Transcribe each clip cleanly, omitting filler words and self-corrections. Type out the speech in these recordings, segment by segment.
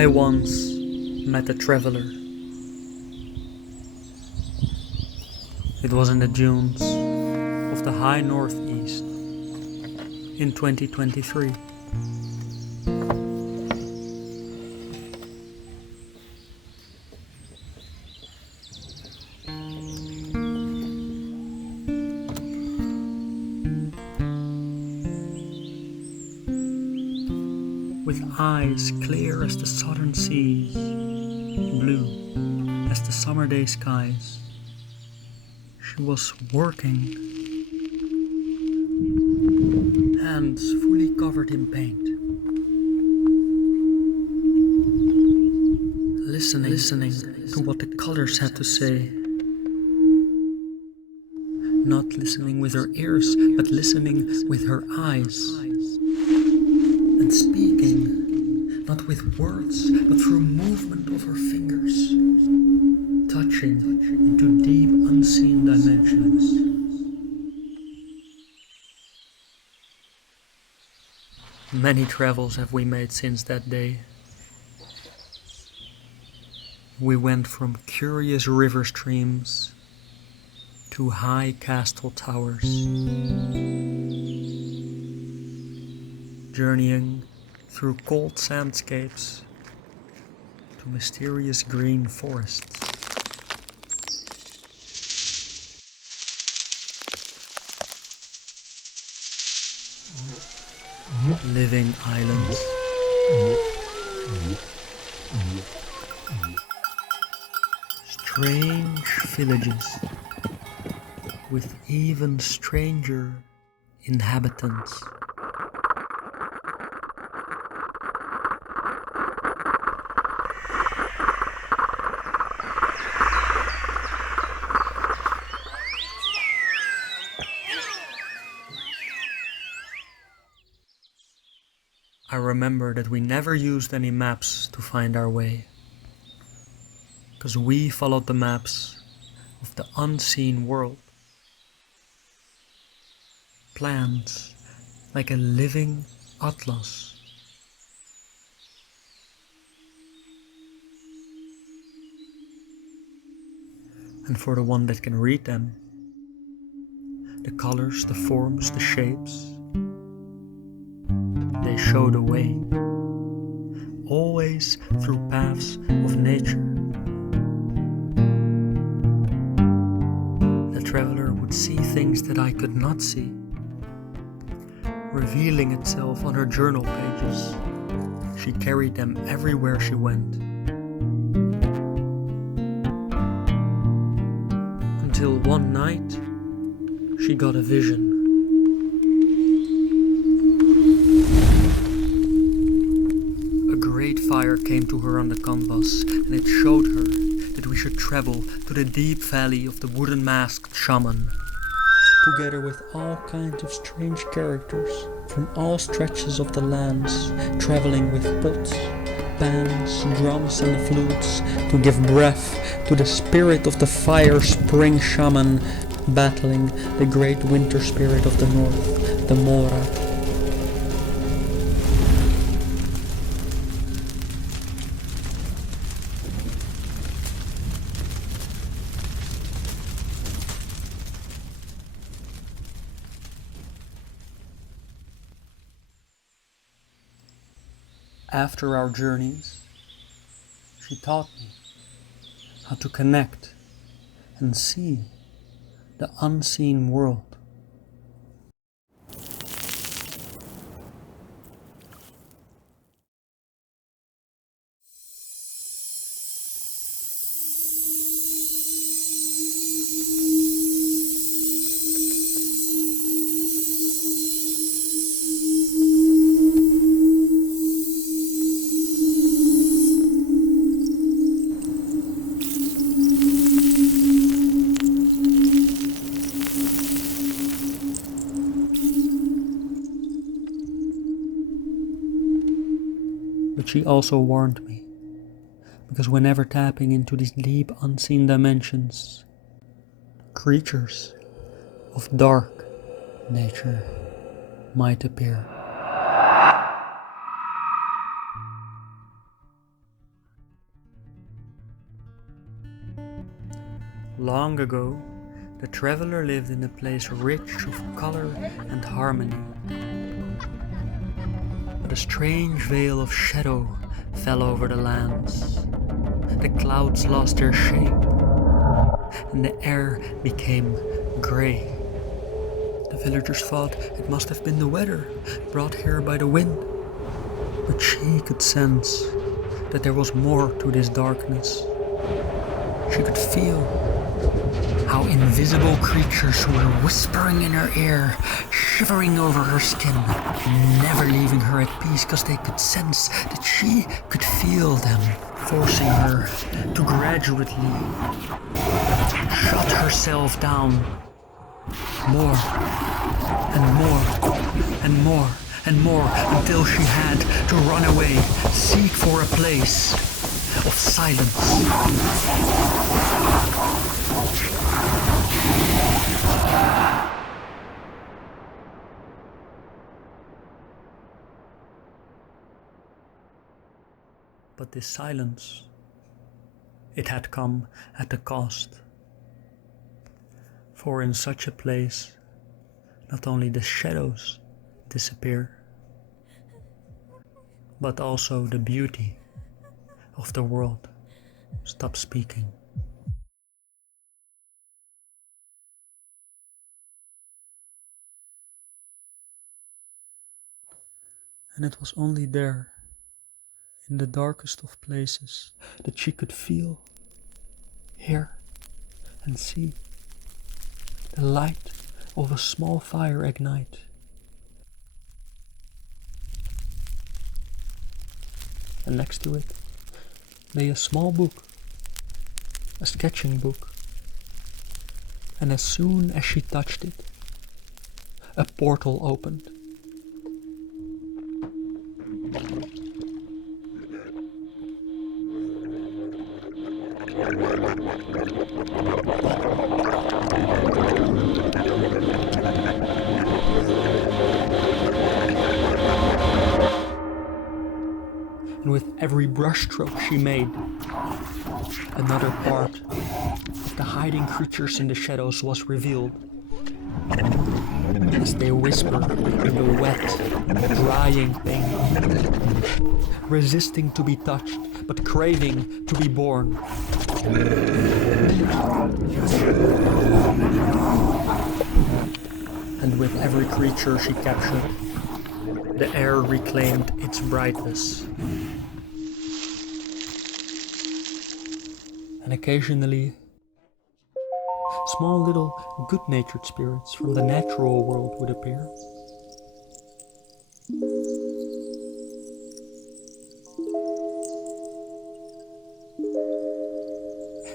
I once met a traveler. It was in the dunes of the high northeast in 2023. With eyes clear as the southern seas, blue as the summer day skies, she was working, hands fully covered in paint, listening to what the colors had to say, not listening with her ears, but listening with her eyes, and speaking, not with words, but through movement of her fingers, touching into deep unseen dimensions. Many travels have we made since that day. We went from curious river streams to high castle towers, journeying through cold sandscapes to mysterious green forests. Living islands, strange villages with even stranger inhabitants. I remember that we never used any maps to find our way, because we followed the maps of the unseen world. Plans like a living atlas. And for the one that can read them, the colors, the forms, the shapes, they show the way, always through paths of nature. The traveler would see things that I could not see, revealing itself on her journal pages. She carried them everywhere she went. Until one night, she got a vision. A great fire came to her on the canvas, and it showed her that we should travel to the deep valley of the wooden masked shaman, together with all kinds of strange characters from all stretches of the lands, traveling with pots, pans, drums and flutes to give breath to the spirit of the fire spring shaman battling the great winter spirit of the north, the Mora. After our journeys, she taught me how to connect and see the unseen world. But she also warned me, because whenever tapping into these deep unseen dimensions, creatures of dark nature might appear. Long ago, the traveler lived in a place rich of color and harmony. But a strange veil of shadow fell over the lands. The clouds lost their shape, and the air became grey. The villagers thought it must have been the weather brought here by the wind. But she could sense that there was more to this darkness. She could feel how invisible creatures were whispering in her ear, shivering over her skin, never leaving her at peace because they could sense that she could feel them, forcing her to gradually shut herself down more and more and more and more until she had to run away, seek for a place of silence. But this silence, it had come at a cost. For in such a place, not only the shadows disappear, but also the beauty of the world stops speaking. And it was only there, in the darkest of places, that she could feel, hear, and see the light of a small fire ignite. And next to it lay a small book, a sketching book. And as soon as she touched it, a portal opened. And with every brushstroke she made, another part of the hiding creatures in the shadows was revealed. As they whisper in the wet, drying pain, resisting to be touched, but craving to be born. And with every creature she captured, the air reclaimed its brightness. And occasionally, small little good-natured spirits from the natural world would appear.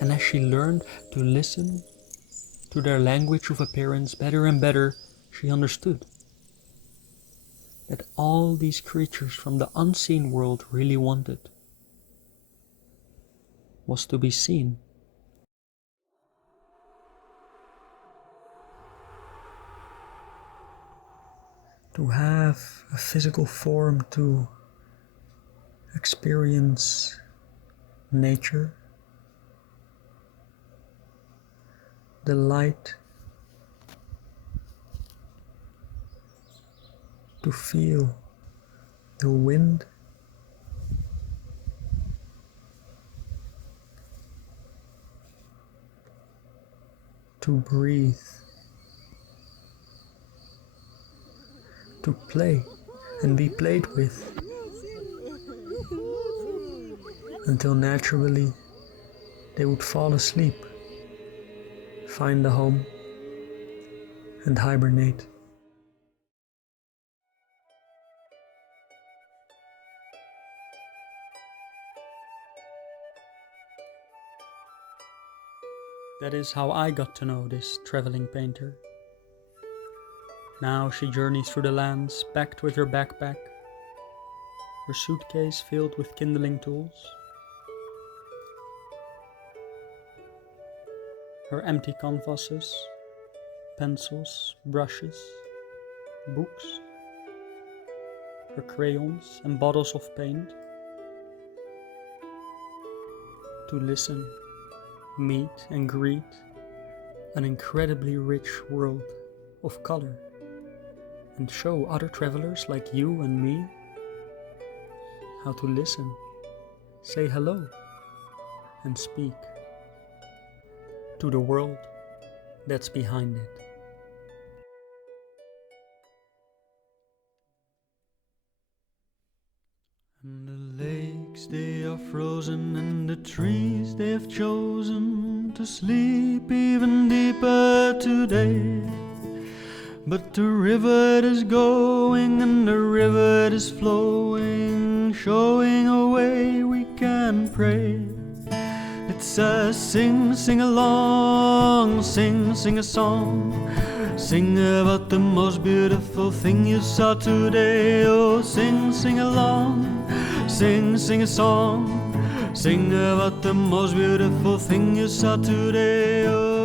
And as she learned to listen to their language of appearance better and better, she understood that all these creatures from the unseen world really wanted was to be seen. To have a physical form to experience nature, the light, to feel the wind, to breathe, to play and be played with, until naturally they would fall asleep, find a home, and hibernate. That is how I got to know this traveling painter. Now she journeys through the lands, packed with her backpack, her suitcase filled with kindling tools, her empty canvases, pencils, brushes, books, her crayons and bottles of paint, to listen, meet and greet an incredibly rich world of color, and show other travelers like you and me how to listen, say hello, and speak to the world that's behind it. And the lakes, they are frozen, and the trees, they have chosen to sleep even deeper today. But the river is going, and the river is flowing, showing a way we can pray. It says sing, sing along, sing, sing a song. Sing about the most beautiful thing you saw today. Oh, sing, sing along, sing, sing a song. Sing about the most beautiful thing you saw today. Oh,